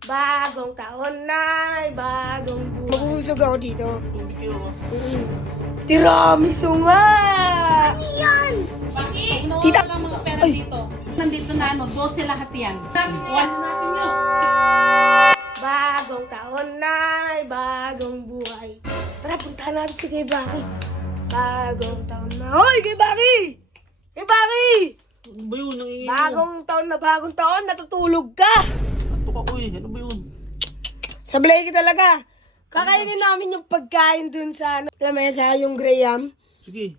Bagong taon na, bagong buhay. Mabubusog ako dito. Tubig kayo ah. Tiramisu nga! Ano yan? Bakit? Tita- Nawawala mga pera dito. Nandito na 12 lahat yan. Sabi niyo yan, hanapin niyo. Bagong taon na, bagong buhay. Tara, puntahan natin si Kay Baki. Bagong taon na. Hoy, Kay Baki! Kay Baki! Ano ba yun? Nangingi mo. Bagong taon, natutulog ka! Antok ako eh. Ano ba yun? Sablay ka talaga. Kakainin namin yung pagkain dun sa lamesa, yung Graham. Sige.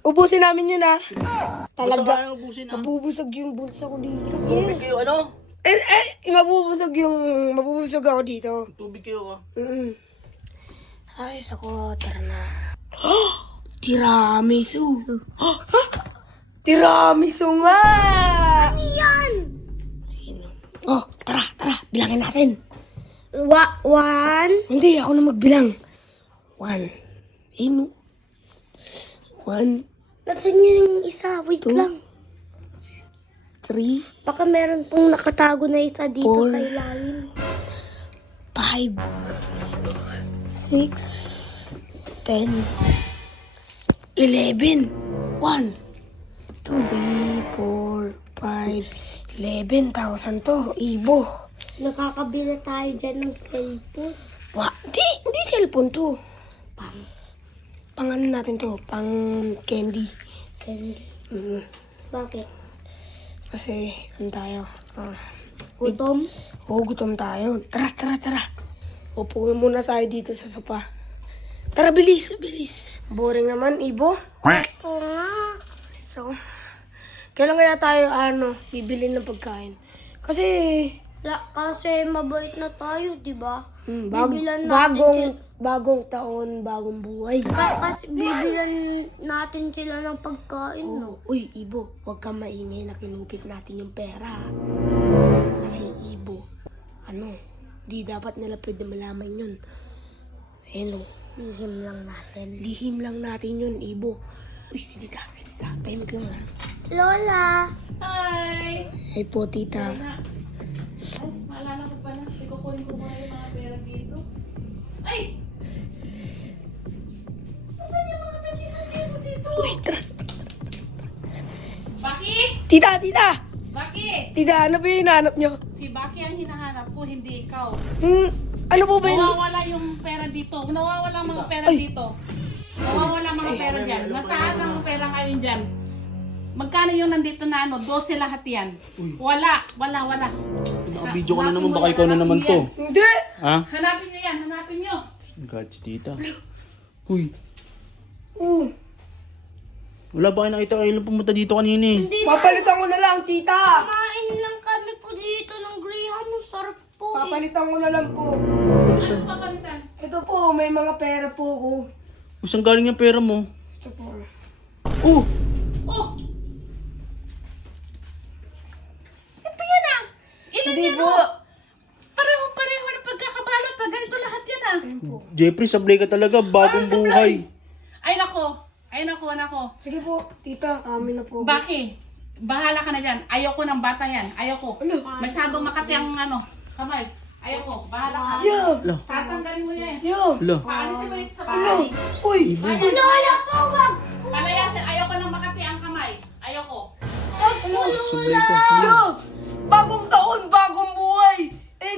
Ubusin namin yun ha. Basta Talaga. kaya ubusin ah. Mabubusog yung bulsa ko dito. Tubig kayo ano? Mabubusog ako dito. Tubig kayo ah. Ay, sako, tara na. Tiramisu. Tiramisu nga! Ano yan? Oh, tara, bilangin natin. One? Hindi, ako na magbilang. One. Ino. One. Nasaan yung isa? Wait Two. lang. Three. Baka meron pong nakatago na isa dito Four. sa ilalim. 5, 6, 10, 11, 1, 2, 3, 4, 5, 11,000 to, ibo. Nakakabila tayo dyan ng cellphone. Hindi cellphone to. Pang Pang ano natin to, pang candy. candy. Bakit? Kasi, ano tayo, Gutom? gutom tayo. Tara. Upo muna tayo dito sa sopa. Tara, bilis. Boring naman, ibo. Oo nga. So, kailan kaya tayo, bibili ng pagkain? Kasi, Kasi mabait na tayo, di ba? Bibilan natin bagong taon, bagong buhay. Kasi bibilan natin sila ng pagkain, no? Uy, Ibo, huwag kang maingay na kinupit natin yung pera. Kasi, Ibo, di dapat nila pwede malaman yun. Hello. Lihim lang natin. Lihim lang natin yun, Ibo. Uy, sige ka. Tahimik lang ha. Lola! Hi! Ay po, tita. Ay, maalala ko pala. Ikukunin ko muna yung mga pera dito. Ay! Nasaan yung mga tagisan dito? Baki! Tita! Baki! Tita, ano ba yung hinahanap nyo? Si Baki ang hinahanap ko, hindi ikaw. Ano po ba yun? Nawawala yung pera dito. Nawawala ang mga pera dito. Nawawala ang mga pera dyan. Nasaan ang pera ngayon dyan? Magkano yung nandito na 12 lahat yan? Wala. Naka-video ka na naman. Baka ikaw na naman to. Hindi! Ha? Hanapin nyo yan, hanapin nyo. God, si tita. Uy. Oo. Wala ba kayo nakita kayo lang pumunta dito kanina eh? Papalitan ko na lang, tita. Kumain lang kami po dito ng Graham. Ang sarap po eh. Papalitan ko na lang po. Ano papalitan? Ito po, may mga pera po ko. Saan galing yung pera mo? Ito po. Oh! Oh! Ito yan ah! Ilan Hindi yan po. oh? Pareho na pagkakabalot ah. Ganito lahat yan ah. Jeffrey, sablay ka talaga. Bagong buhay. Ay nako, nako. Sige po, tita, amin na po. Baki, bahala ka na dyan. Ayoko ng bata yan. Ayoko. Masyadong makati ang kamay. Ayoko, bahala ka. Yo! Tatanggalin mo yan. Yo! Lo. Paalisin mo dito sa Ano? bahay. Uy! Lola po, wag! Palayasin, ayoko ng makati ang kamay. Ayoko. Sablay ka. Yo! Bagong taon, bagong buhay!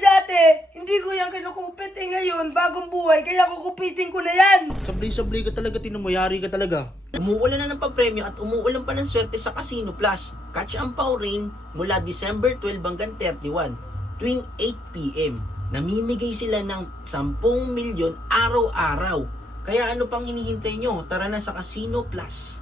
Dati, hindi ko yan kinukupit. Ngayon, bagong buhay, kaya kukupitin ko na yan! Sablay ka talaga. Tinamayari ka talaga. Umuulan na ng papremyo at umuulan pa ng swerte sa Casino Plus. Catch ang Pau Rain mula December 12 hanggang 31 tuwing 8 p.m. Namimigay sila ng 10 milyon araw-araw. Kaya ano pang hinihintay nyo? Tara na sa Casino Plus.